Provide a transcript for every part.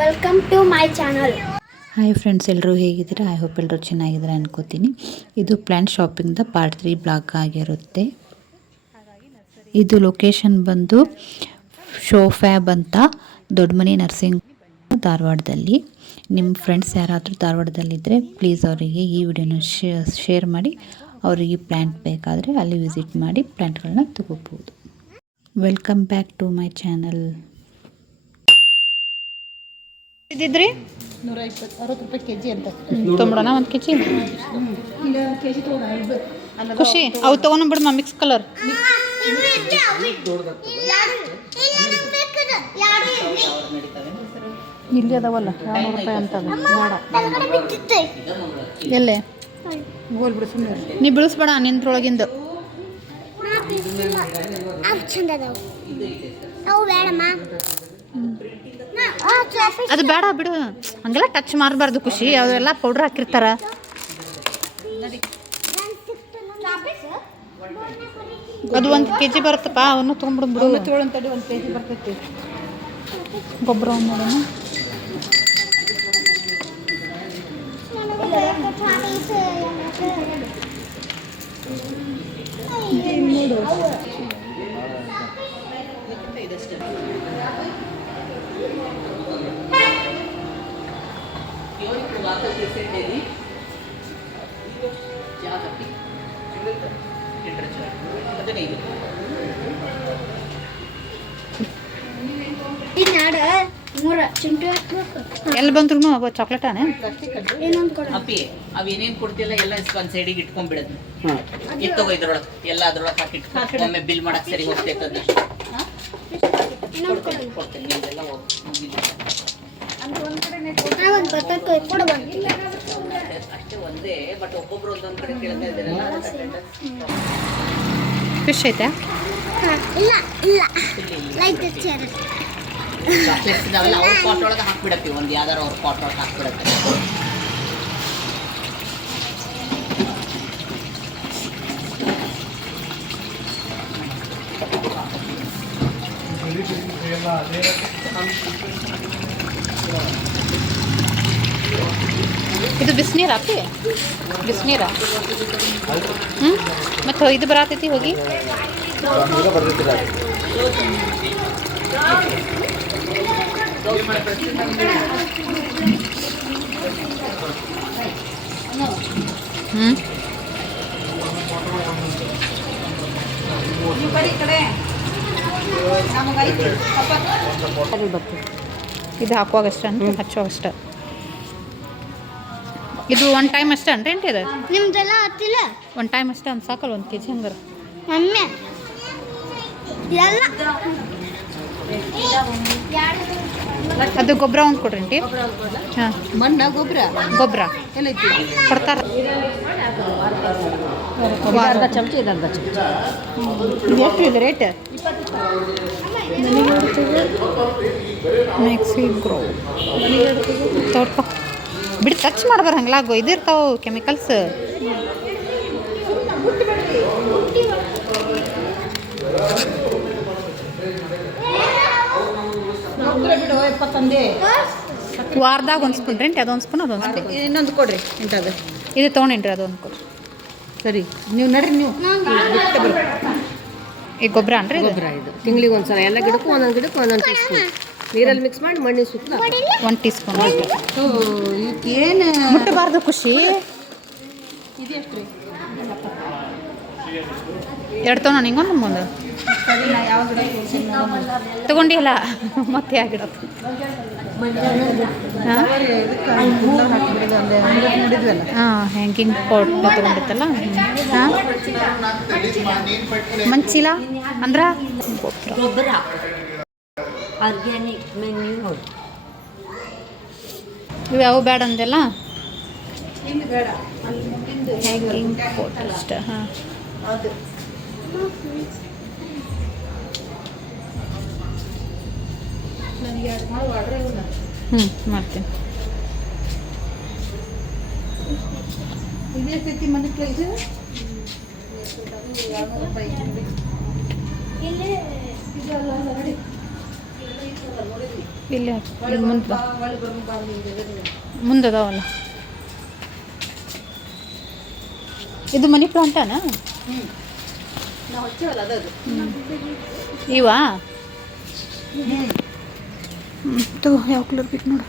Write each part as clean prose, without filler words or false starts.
Welcome to my channel. Hi friends, ಎಲ್ಲರೂ ಹೇಗಿದ್ದೀರಾ? I hope ಎಲ್ಲರೂ ಚೆನ್ನಾಗಿದ್ದೀರಾ ಅನ್ಕೋತೀನಿ. ಇದು ಪ್ಲ್ಯಾಂಟ್ ಶಾಪಿಂಗ್ದ ಪಾರ್ಟ್ 3 ಬ್ಲಾಗ್ ಆಗಿರುತ್ತೆ. ಇದು ಲೊಕೇಶನ್ ಬಂದು ಶೋ ಫ್ಯಾಬ್ ಅಂತ ದೊಡ್ಡಮನಿ ನರ್ಸಿಂಗ್ ಧಾರವಾಡದಲ್ಲಿ. ನಿಮ್ಮ ಫ್ರೆಂಡ್ಸ್ ಯಾರಾದರೂ ಧಾರವಾಡದಲ್ಲಿದ್ದರೆ ಪ್ಲೀಸ್ ಅವರಿಗೆ ಈ ವಿಡಿಯೋನ ಶೇರ್ ಮಾಡಿ. ಅವರಿಗೆ ಪ್ಲ್ಯಾಂಟ್ ಬೇಕಾದರೆ ಅಲ್ಲಿ ವಿಸಿಟ್ ಮಾಡಿ ಪ್ಲ್ಯಾಂಟ್ಗಳನ್ನ ತಗೋಬೋದು. Welcome back to my channel. ಇದ್ದಿದ್ರಿ 160 ರೂಪಾಯಿ ಕೆಜಿ ಅಂತ ತೊಗೊಂಬಿಡೋಣ ಒಂದು ಕೆಜಿ. ಖುಷಿ ಅವು ತೊಗೊಂಡ್ಬಿಡಮ್ಮ ಮಿಕ್ಸ್ ಕಲರ್. ಇಲ್ಲಿ ಅದಾವಲ್ಲ 200 ರೂಪಾಯಿ ಅಂತ ಎಲ್ಲೇ ಗೋಲ್ ಬಿಡು ಸುಮ್ಮನೆ ನೀ ಬಿಡಿಸ್ಬೇಡ ನಿಂತ್ರೊಳಗಿಂದು. ಅದು ಬೇಡ ಬಿಡು, ಹಂಗೆಲ್ಲ ಟಚ್ ಮಾಡಬಾರ್ದು ಖುಷಿ. ಅವೆಲ್ಲ ಪೌಡ್ರ್ ಹಾಕಿರ್ತಾರ. ಅದು 1 ಕೆಜಿ ಬರುತ್ತಪ್ಪ, ಅವನು ತೊಗೊಂಡ್ಬಿಡು. ತೊಗೊಳಂತಡಿ 1 ಕೆಜಿ ಬರ್ತೈತಿ. ಗೊಬ್ಬರ ಮಾಡೋಣ. ಎಲ್ಲಿ ಬಂದ್ರು ಅವ ಚಾಕ್ಲೇಟಾನೆ ಅವೇನೇನು ಕೊಡ್ತಿಲ್ಲ ಎಲ್ಲ ಒಂದು ಸೈಡಿಗೆ ಇಟ್ಕೊಂಡ್ಬಿಡೋದು. ಇತ್ತಗೋ ಇದ್ರೊಳಗೆ ಎಲ್ಲ ಅದ್ರೊಳಗೆ ಹಾಕಿಟ್ಟು ಒಮ್ಮೆ ಬಿಲ್ ಮಾಡಕ್ಕೆ ಸರಿ ಹೋಗ್ತೈತೆ. ಅಷ್ಟೇ ಒಂದೇ, ಬಟ್ ಒಬ್ಬೊಬ್ರು ಒಂದೊಂದು ಕಡೆ ಕೇಳ್ತಾ ಇದ್ದೀರಲ್ಲ. ಫಿಶ್ ಐತೆ? ಚಾಕ್ಲೇಟ್ಸ್ ಇದಾವಲ್ಲ, ಅವ್ರ ಪಾಟ್ ಒಳಗೆ ಹಾಕ್ಬಿಡತ್ತೀವಿ. ಒಂದು ಯಾವ್ದಾರು ಅವ್ರ ಪಾಟ್ ಒಳಗೆ ಹಾಕ್ಬಿಡತ್ತೀವಿ. ಇದು ಬಿಸಿನೀರು ಹಾಕಿ ಬಿಸಿನೀರ. ಮತ್ತು ಇದು ಬರತೈತಿ ಹೋಗಿ. ಇದು ಹಾಕುವಾಗಷ್ಟ ಅಂತ ಹಚ್ಚುವಾಗಷ್ಟ. ಇದು 1 ಟೈಮ್ ಅಷ್ಟೇ ಅನ್ರಿ ಎಂಟಿ? ಇದು ನಿಮ್ದೆಲ್ಲ ಹತ್ತಿಲ್ಲ 1 ಟೈಮ್ ಅಷ್ಟೇ ಅಂತ ಸಾಕಲ್ಲ 1 ಕೆಜಿ ಹಂಗಾರ. ಮಮ್ಮಿ ಎಲ್ಲ ಅದು ಗೊಬ್ಬರ ಒಂದು ಕೊಡ್ರಿ ಎಂಟಿ. ಹಾಂ, ಮಣ್ಣ ಗೊಬ್ಬರ ಎಲ್ಲೈತಿ ಕೊಡ್ತಾರೆ. ಅರ್ಧ ಚಮಚ ಇದು ಅರ್ಧ ಚಮಚ. ಎಷ್ಟು ಇದೆ ರೇಟ್? ಮೆಕ್ಸಿ ಗ್ರೋ ತೋಡ್ಕೊ ಬಿಡಿ, ಟಚ್ ಮಾಡ್ಬಾರ. ಹಂಗ್ಲಾಗೋ ಇದಿರ್ತಾವೆ ಕೆಮಿಕಲ್ಸ್. ವಾರದಾಗ 1 ಸ್ಪೂನ್ ರೆಂಟಿ, ಅದೊಂದು ಸ್ಪೂನ್ ಅದೊಂದು ಸ್ಪೂನ್. ಇನ್ನೊಂದು ಕೊಡ್ರಿ ಇಂಥದ್ದು. ಇದು ತೊಗೊಂಡಿನ್ರಿ, ಅದೊಂದು ಕೊಡ್ರಿ. ಸರಿ, ನೀವು ನಡ್ರಿ. ನೀವು ಈ ಗೊಬ್ಬರ ಅನ್ರಿ? ಗೊಬ್ಬರ ಇದು ತಿಂಗಳಿಗೆ ಒಂದ್ಸಲ ಎಲ್ಲ ಗಿಡಕ್ಕೂ ಒಂದೊಂದು ಗಿಡಕ್ಕೂ ಒಂದೊಂದು ಟೀ ಸ್ಪೂನ್ ನೀರಲ್ಲಿ ಮಿಕ್ಸ್ ಮಾಡಿ ಮಣ್ಣಿನ ಸುತ್ತ 1 ಟೀ ಸ್ಪೂನ್. ಏನು ಮುಟ್ಟಬಾರ್ದು ಖುಷಿ. ಇದು ಎಷ್ಟು ರೀ? 2 ತೊಗೊಂಡು ನಿಂಗೊಂದು ಮುಂದೆ ಸರಿ, ನಾ ಯಾವ ಗಿಡ ತಗೊಂಡಿಲ್ಲ ಮತ್ತೆ ಯಾವ ಗಿಡ? ಹಾಂ, ಹ್ಯಾಂಗಿಂಗ್ ಪಾಟ್ ತೊಗೊಂಡಿತ್ತಲ್ಲ. ಹಾಂ, ಮಂಚಿಲ ಅಂದ್ರೆ ಗೊಬ್ಬರ ಆರ್ಗ್ಯಾನಿಕ್ ಮೆನ್ಯೂ. ಇವು ಯಾವ ಬೇಡ ಅಂದೆಲ್ಲ ಹ್ಯಾಂಗಿಂಗ್ ಪಾಟ್ ಅಷ್ಟೇ. ಹಾಂ, ಮಾಡ್ತೀನಿ. ಇದೇ ಮನೆ ಪ್ಲೇಸ್ ಇಲ್ಲಿ ಇದಲ್ಲ ರೆಡಿ. ಇಲ್ಲಿ ಮುಂದದಾವಲ್ಲ. ಇದು ಮನಿ ಪ್ಲಾಂಟನಾ? ಇವಾ ಯಾವ ಕಲರ್ ಬೇಕು ನೋಡು.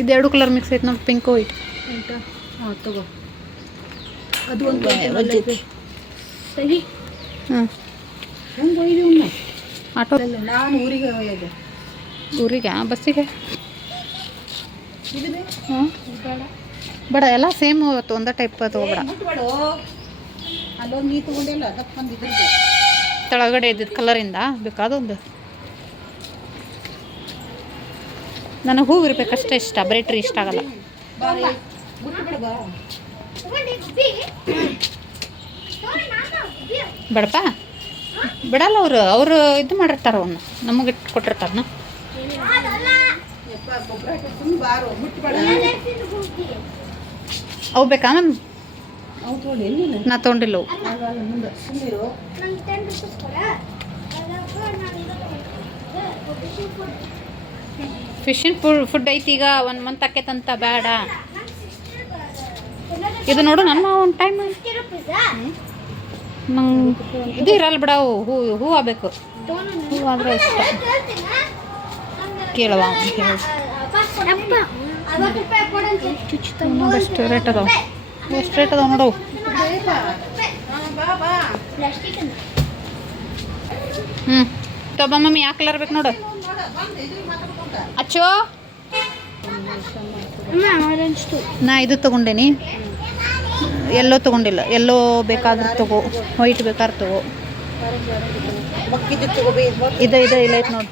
ಇದು 2 ಕಲರ್ ಮಿಕ್ಸ್ ಐತೆ ನೋಡಿ, ಪಿಂಕ್ ವೈಟ್. ಹಾಂ ತಗೋ. ಅದು ಒಂದು ಸರಿ. ಹಾಂ ಹೆಂಗೆ ಒಯ್ದು ಆಟೋ ನಾನು ಊರಿಗೆ ಹೋಗಿದೆ. ಊರಿಗೆ ಬಸ್ಸಿಗೆ? ಹಾಂ ಬೇಡ, ಎಲ್ಲ ಸೇಮ್ ಒಂದೇ ಟೈಪ್ ತೊಗೊಬೇಡ. ಅಲ್ಲೊಂದು ನೀ ತೊಗೊಂಡಿಲ್ಲ, ಅದಕ್ಕೆ ಬಂದಿದ್ದು ಕೆಳಗಡೆ ಇದ್ದಿದ್ದು ಕಲರಿಂದ ಬೇಕಾದೊಂದು. ನನಗೆ ಹೂವು ಇರಬೇಕಷ್ಟೇ ಇಷ್ಟ, ಬರೀ ಟ್ರೀ ಇಷ್ಟ ಆಗಲ್ಲ. ಬೇಡಪ್ಪ, ಬಿಡಲ್ಲ ಅವರು ಇದು ಮಾಡಿರ್ತಾರ, ಅವನ್ನ ನಮಗೆ ಇಟ್ಟು ಕೊಟ್ಟಿರ್ತಾರನ. ಅವು ಬೇಕಾ ಮ್ಯಾಮ್? ನಾ ತೊಗೊಂಡಿಲ್ಲ ಅವು. ಫಿಶಿನ್ ಫುಡ್ ಐತಿ ಈಗ 1 ಮಂತ್ ಆಕೈತಂತ. ಬೇಡ ಇದು ನೋಡು, ನನ್ನ ಒಂದು ಟೈಮ್ ನಂಗೆ ಇದು ಇರಲ್ಲ ಬಿಡ. ಹೂ ಆಗಬೇಕು, ಹೂ ಆದರೆ ಇಷ್ಟ. ಕೇಳುವ ಎಷ್ಟು ರೇಟ್ ಅದಾವ, ಎಷ್ಟು ರೇಟ್ ಅದಾವ ನೋಡು. ತಬ್ಬ ಮಮ್ಮಿ ಯಾವ ಕಲರ್ ಬೇಕು ನೋಡು. ಅಚ್ಚೋ ನಾ ಇದು ತೊಗೊಂಡೇನಿ, ಎಲ್ಲೋ ತೊಗೊಂಡಿಲ್ಲ. ಎಲ್ಲೋ ಬೇಕಾದ್ರೆ ತಗೋ, ವೈಟ್ ಬೇಕಾದ್ರೆ ತಗೋ. ಇದು ಇಲ್ಲ ಐತೆ ನೋಡಿ,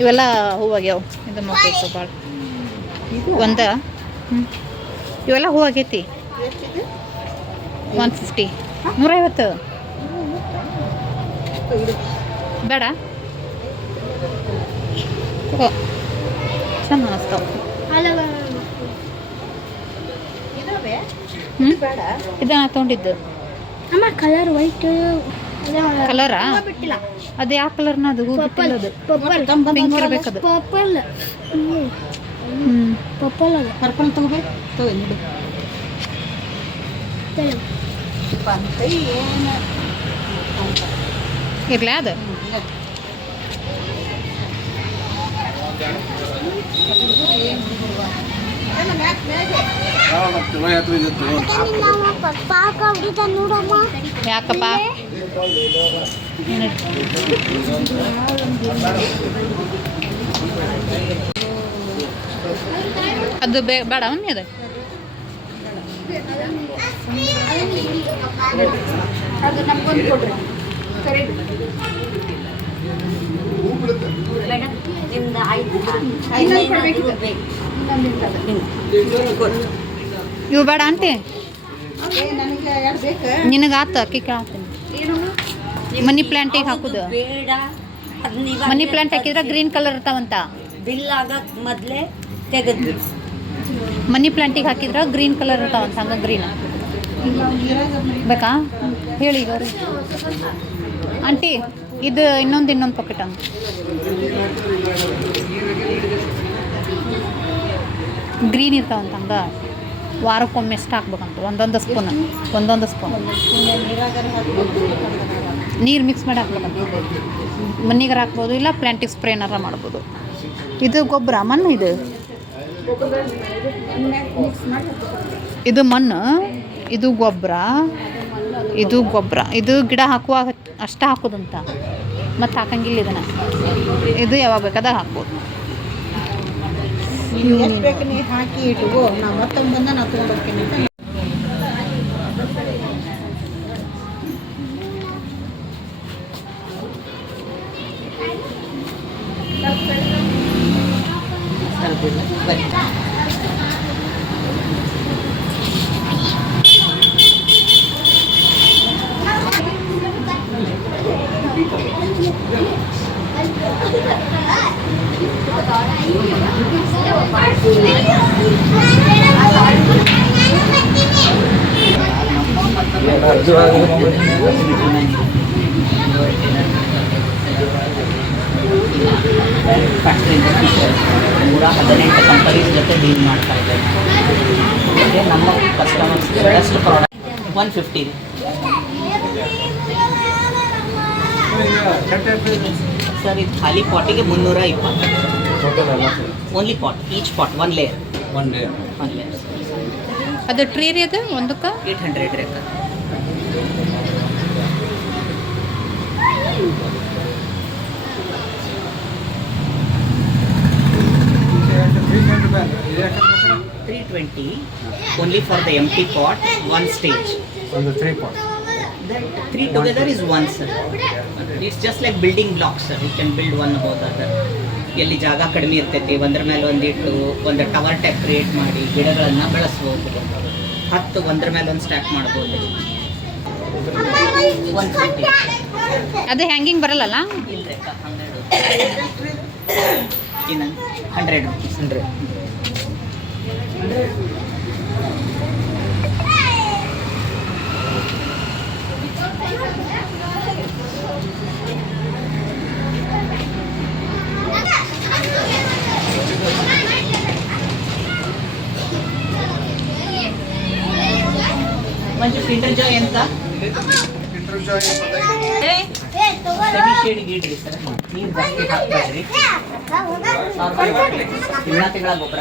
ಇವೆಲ್ಲ ಹೂವಾಗ್ಯಾವ. ಇದು ನೋಡ್ಬೇಕು ಭಾಳ ಒಂದ. ಇವೆಲ್ಲ ಹೂ ಆಗೈತಿ. 150, 150 ಬೇಡ. ಚಂದ ಅನಿಸ್ತಾವ. ಇದನ್ನ ತೊಗೊಂಡಿದ್ದು ಅಮ್ಮ ಕಲರ್ ವೈಟ್ ಕಲರಾ? ಬಿಟ್ಟಿಲ್ಲ. ಅದು ಯಾವ ಕಲರ್ನ? ಅದು ಹೂ ಬಿಟ್ಟಿಲ್ಲ, ಅದು ಪಿಂಕ್ ಇರಬೇಕದು. ಪರ್ಪಲ್ ಪರ್ಪಲ್ ಅದ. ಪರ್ಪಲ್ ತಗೋಬೇಕು. ತಗೋ ಇರ್ಲ ಅದು. ಯಾಕಪ್ಪ ಅದು ಬೇಡ ಮಮ್ಮಿ. ಅದು ನಮ್ಗೊಂದು ಕೊಡ್ರಿ. ಇವು ಬೇಡ ಆಂಟಿ, ನಿನಗೆ ಆತ ಅಕ್ಕಿ ಕೇಳತ್ತೀನಿ. ಮನಿ ಪ್ಲಾಂಟಿಗೆ ಹಾಕುದು. ಮನಿ ಪ್ಲಾಂಟ್ ಹಾಕಿದ್ರೆ ಗ್ರೀನ್ ಕಲರ್ ಇರ್ತಾವಂತ. ಬಿಲ್ ಆಗಕ್ಕೆ ಮೊದಲೇ ತೆಗೆದ್ವಿ. ಮನಿ ಪ್ಲಾಂಟಿಗೆ ಹಾಕಿದ್ರೆ ಗ್ರೀನ್ ಕಲರ್ ಇರ್ತಾವಂತ. ಹಂಗೆ ಗ್ರೀನ್ ಬೇಕಾ ಹೇಳಿ ಈಗ ಅವ್ರಿಗೆ. ಆಂಟಿ ಇದು ಇನ್ನೊಂದು ಪಾಕೆಟ್ ಹಂಗೆ. ಗ್ರೀನ್ ಇರ್ತಾವಂತ. ಹಂಗೆ ವಾರಕ್ಕೊಮ್ಮೆ ಎಷ್ಟು ಹಾಕ್ಬೇಕಂತ. ಒಂದೊಂದು ಸ್ಪೂನ್ ನೀರು ಮಿಕ್ಸ್ ಮಾಡಿ ಹಾಕ್ಬೇಕಂತ. ಮಣ್ಣಿಗಾರ ಹಾಕ್ಬೋದು, ಇಲ್ಲ ಪ್ಲಾಂಟಿಗೆ ಸ್ಪ್ರೇನಾರ ಮಾಡ್ಬೋದು. ಇದು ಗೊಬ್ಬರ ಮಣ್ಣು. ಇದು ಮಣ್ಣು, ಇದು ಗೊಬ್ಬರ, ಇದು ಗಿಡ ಹಾಕುವಾಗ ಅಷ್ಟೇ ಹಾಕೋದಂತ, ಮತ್ತು ಹಾಕಂಗಿಲ್ಲ ಇದನ್ನು. ಇದು ಯಾವಾಗ ಬೇಕಾದಾಗ ಹಾಕ್ಬೋದು. ಎಷ್ಟು ಬೇಕು ನೀ ಹಾಕಿ ಇಟ್ಕೋ. ನಾವು ಮತ್ತೊಂದು ಬಂದ ನಾವು ತೊಗೊಂಡ್ಬರ್ತೀನಿ ಅಂತ. ಬನ್ನಿ. ಫ್ಯಾಕ್ಟ್ರಿಯಿಂದ 118 ಕಂಪನೀಸ್ ಜೊತೆ ಡೀಲ್ ಮಾಡ್ತಾ ಇದ್ದಾರೆ. ಮತ್ತು ನಮ್ಮ ಕಸ್ಟಮರ್ಸ್ಗೆ ಬೆಸ್ಟ್ ಪ್ರಾಡಕ್ಟ್ 150 ರೀ ಸರ್. ಇದು ಖಾಲಿ ಪಾಟಿಗೆ 320. Only pot, each pot 1 layer. ಅದು ಟ್ರೀ ರೀ ಅದು ಒಂದಕ್ಕೆ 800 ರೀ. $320 only for the empty pot, one stage. On the 3 pot. That 3 together is one, sir. It's just like building blocks, sir. You can build one above the other. ಎಲ್ಲಿ ಜಾಗ ಕಡಿಮೆ ಇರ್ತೈತಿ ಒಂದ್ರ ಮೇಲೆ ಒಂದಿಟ್ಟು ಒಂದು ಟವರ್ ಟೈಪ್ ಕ್ರಿಯೇಟ್ ಮಾಡಿ ಗಿಡಗಳನ್ನು ಬೆಳೆಸ್ಬೋದು. 10 ಒಂದ್ರ ಮೇಲೆ ಒಂದು ಸ್ಟ್ಯಾಕ್ ಮಾಡ್ಬೋದು. 150. ಅದು ಹ್ಯಾಂಗಿಂಗ್ ಬರಲ್ಲಲ್ಲ? ಇಲ್ಲರಿ 100. ಇನ್ನು 100 rupees. 100. ಮಂಜು ಫಿಲ್ಟರ್ ಜಾಯ್ ಅಂತ ಸೆಮಿ ಶೇಡ್ ಗಿಡ್ರಿ ಸರ್. ನೀರು ಜಾಸ್ತಿ ಹಾಕ್ಬೇಡ್ರಿ. ತಿಂಗಳ ಗೊಬ್ಬರ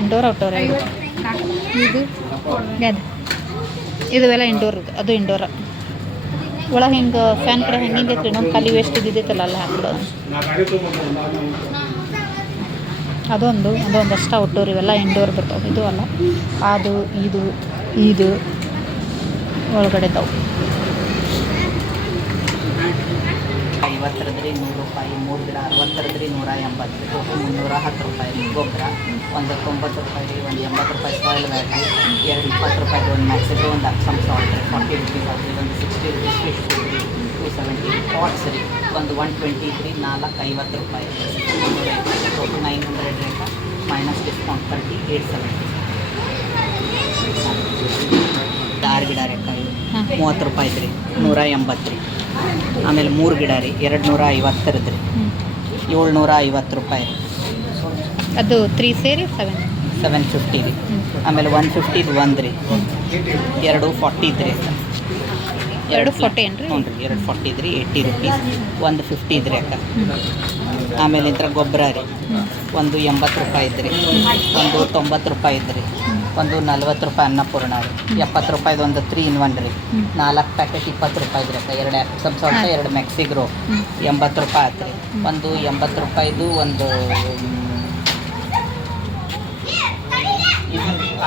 ಇಂಡೋರ್ ಔಟ್ಡೋರ್ ಇದು ಇದುವೆಲ್ಲ ಇಂಡೋರ್. ಅದು ಇಂಡೋರ ಒಳಗೆ ಹಿಂಗೆ ಫ್ಯಾನ್ ಕಡೆ ಹೆಂಗಿಂಗ್ ಐತ್ರಿ ಇನ್ನೊಂದು ಖಾಲಿ ವೇಸ್ಟ್ ಇದ್ದಿದ್ದೈತಲ್ಲ ಅಲ್ಲಿ ಹಾಕ್ಬಿಡೋದು. ಅದೊಂದಷ್ಟು ಔಟ್ಡೋರ್. ಇವೆಲ್ಲ ಇಂಡೋರ್ ಬರ್ತಾವೆ. ಇದು ಅಲ್ಲ, ಅದು ಇದು ಒಳಗಡೆ ತಾವು 50 100 ರೂಪಾಯಿ, 3 ಗಿಡ 60 180, ಟೋಟಲ್ 310 ರೂಪಾಯಿ ಗೊಬ್ಬರ, ಒಂದು 90 ರೂಪಾಯಿ, ಒಂದು 80 ರೂಪಾಯಿ ಸಾಯಿಲ್ ವ್ಯಾಟ್ರಿ, 2 20 ರೂಪಾಯಿ ಒಂದು ಮ್ಯಾಕ್ಸಿಗೆ, ಒಂದು ಅಕ್ಸಮ್ ಸಾಲ್ಟ್ 40 ರೂಪೀಸ್ ಆಗ್ತದೆ, ಒಂದು 60 ರೂಪೀಸ್ ಫಿಶ್ ಫುಡ್ 270 ಪಾಟ್ಸ್ ರೀ, ಒಂದು 123 450 ರೂಪಾಯಿ, ಟೋಟಲ್ 900 ರೇಖ ಮೈನಸ್ ಡಿಸ್ಕೌಂಟ್ 30 870. 6 ಗಿಡ ರೇಖ ಇದು 30 ರೂಪಾಯಿ ರೀ, 180 ರೀ. ಆಮೇಲೆ 3 ಗಿಡ ರೀ 250 ರೀ, 750 ರೂಪಾಯಿ ರೀ. ಅದು 3 ಸೇರಿ 750 ರೀ. ಆಮೇಲೆ 150 ಒಂದು ರೀ, 240 ರೀ ಸರ್. 240 ಏನು ರೀ? ಹ್ಞೂ ರೀ 240 ರೀ, 80 ರೂಪೀಸ್. 150 ರೀ ಅಕ್ಕ. ಆಮೇಲೆ ಇಂಥ ಗೊಬ್ಬರ ರೀ ಒಂದು 80 ರೂಪಾಯಿ ರೀ, ಒಂದು 90 ರೂಪಾಯಿ ರೀ, ಒಂದು 40 ರೂಪಾಯಿ ಅನ್ನಪೂರ್ಣ ರೀ, 70 ರೂಪಾಯಿದು ಒಂದು 3 in 1 ರೀ, 4 ಪ್ಯಾಕೆಟ್ 20 ರೂಪಾಯಿ ರೀ ಅಕ್ಕ. 2 ಎಪ್ಸಮ್ ಸಾಲ್ಟ್ 2 ಮೆಕ್ಸಿಗ್ರೋ 80 ರೂಪಾಯಿ ಆಯ್ತು ರೀ. ಒಂದು 80 ರೂಪಾಯಿದು ಒಂದು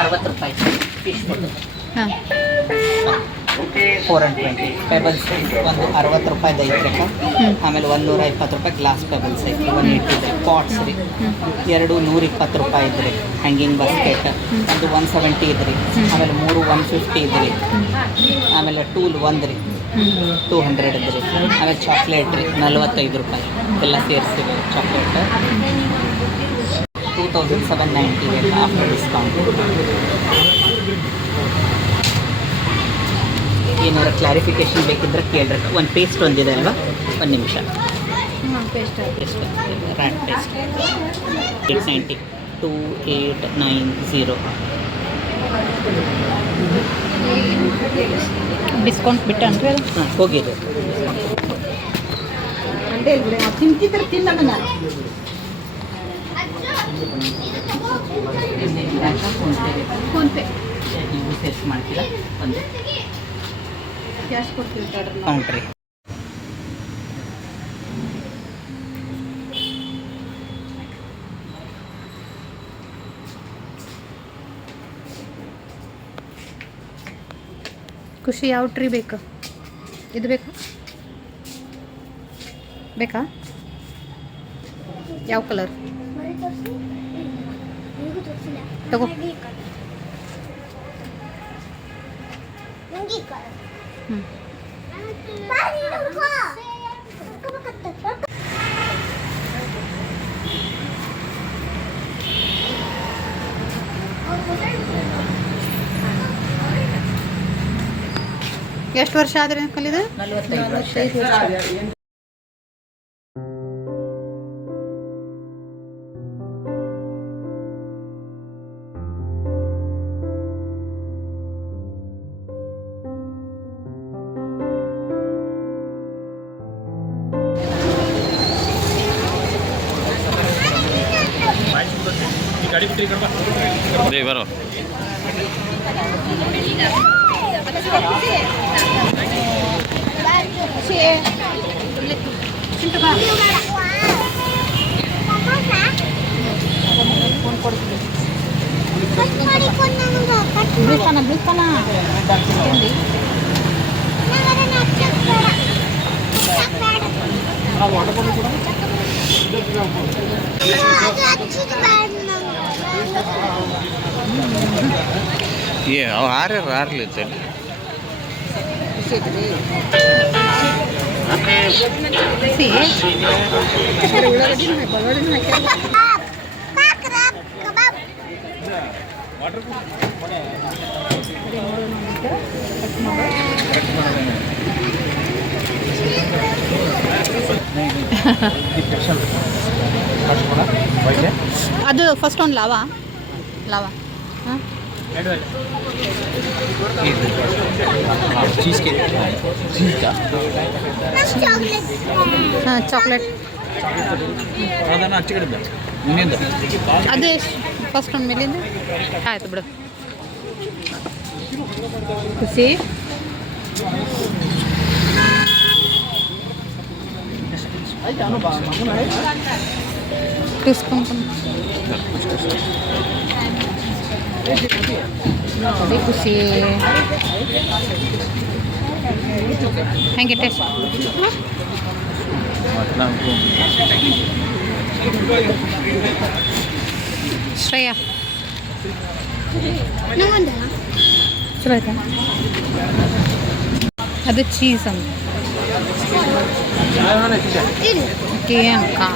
60 ರೂಪಾಯಿ ಫಿಶ್ ಫುಡ್ ಹಾಂ 420 ಪೆಬಲ್ಸ್ ಒಂದು 60 ರೂಪಾಯಿದು ಐತೆ ರೀ. ಆಮೇಲೆ 120 ರೂಪಾಯಿ ಗ್ಲಾಸ್ ಪೆಬಲ್ಸ್ ಐತಿ, 180 ರೀ. ಪಾಟ್ಸ್ ರೀ 2 120 ರೂಪಾಯಿ ಇದ್ರಿ. ಹ್ಯಾಂಗಿಂಗ್ ಬಾಸ್ಕೆಟ್ ಒಂದು 170 ಇದ್ರಿ. ಆಮೇಲೆ 3 150 ಇದ್ರಿ. ಆಮೇಲೆ ಟೂಲ್ 1 ರೀ 200 ಇದ್ರಿ. ಆಮೇಲೆ ಚಾಕ್ಲೇಟ್ ರೀ 45 ರೂಪಾಯಿ ಎಲ್ಲ ಸೇರಿಸಿದೆ. ಚಾಕ್ಲೇಟ್ 2790 ರೀ ಆಫ್ಟರ್ ಡಿಸ್ಕೌಂಟ್. ಏನಾದ್ರು ಕ್ಲಾರಿಫಿಕೇಶನ್ ಬೇಕಿದ್ರೆ ಕೇಳ್ರಿ. ಒಂದು ಪೇಸ್ಟ್ ಒಂದಿದೆ ಅಲ್ವಾ, ಒಂದು ನಿಮಿಷ. Paste rat paste 890 2890. ಡಿಸ್ಕೌಂಟ್ ಬಿಟ್ಟನ್ರಿ ಅದು? ಹಾಂ ಹೋಗಿದೆ. ಫೋನ್ಪೇ ನೀವು ಸೇಲ್ಸ್ ಮಾಡ್ತೀರಾ? ಒಂದು ಕ್ಯಾಶ್ ಕೊಡ್ತೀವಿ ಕೌಂಟ್ರಿ. ಖುಷಿ ಯಾವ ಟ್ರೀ ಬೇಕು? ಇದು ಬೇಕಾ? ಯಾವ ಕಲರ್ ತಗೋ. ಹ್ಞೂ ಎಷ್ಟು ವರ್ಷ ಆದ್ರೆ ಕಲಿದು? 45 ವರ್ಷ. ಬರೋ ಬಿಳ್ತಾನ ಅವು ಆರ್ಲಿ ಅದು ಫಸ್ಟ್ ಒಂದು ಲಾವಾ ಹಾಂ ಚಾಕ್ಲೇಟ್ ಅದೇ ಫಸ್ಟ್ ಒಂದು ಮೇಲಿಂದ ಆಯ್ತು ಬಿಡು ಖುಷಿ ಟೀಸ್ಪೂನ್ ಅದೇ ಖುಷಿ ಹೆಂಗೆ ಟೇಸ್ಟ್ ಶ್ರೇಯಾ ಚಲೋ ಆಯ್ತಾ ಅದು ಚೀಸ್ ಅಂತ ಏನು ಖಾರ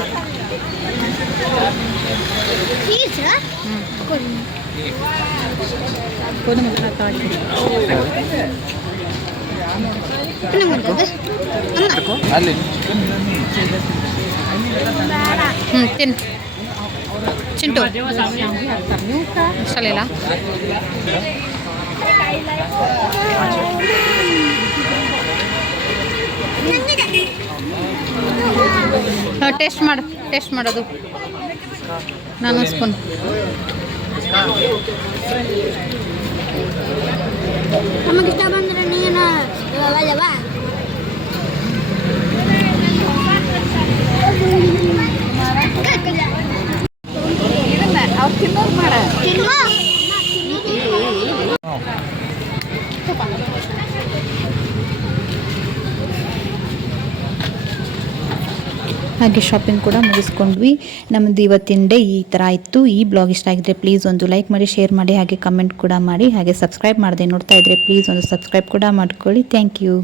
ತಿನ್ ಚಿಂಟು ಸಲಿಲ್ಲ ಟೇಸ್ಟ್ ಮಾಡೋದು ನಾನು ಸ್ಪೂನ್ ನಮಗೆ ಇಷ್ಟ ಬಂದ್ರೆ ನೀನು ಅಲ್ಲವಾ ಅವ್ರು ತಿನ್ನೋದು ಮಾಡ ಹಾಗೆ ಶಾಪಿಂಗ್ ಕೂಡ ಮುಗಿಸ್ಕೊಂಡ್ವಿ. ನಮ್ಮದು ಇವತ್ತಿನ ಡೇ ಈ ಥರ ಇತ್ತು. ಈ ಬ್ಲಾಗ್ ಇಷ್ಟ ಆಗಿದ್ರೆ ಪ್ಲೀಸ್ ಒಂದು ಲೈಕ್ ಮಾಡಿ, ಶೇರ್ ಮಾಡಿ, ಹಾಗೆ ಕಮೆಂಟ್ ಕೂಡ ಮಾಡಿ. ಹಾಗೆ ಸಬ್ಸ್ಕ್ರೈಬ್ ಮಾಡದೆ ನೋಡ್ತಾ ಇದ್ರೆ ಪ್ಲೀಸ್ ಒಂದು ಸಬ್ಸ್ಕ್ರೈಬ್ ಕೂಡ ಮಾಡ್ಕೊಳ್ಳಿ. Thank you.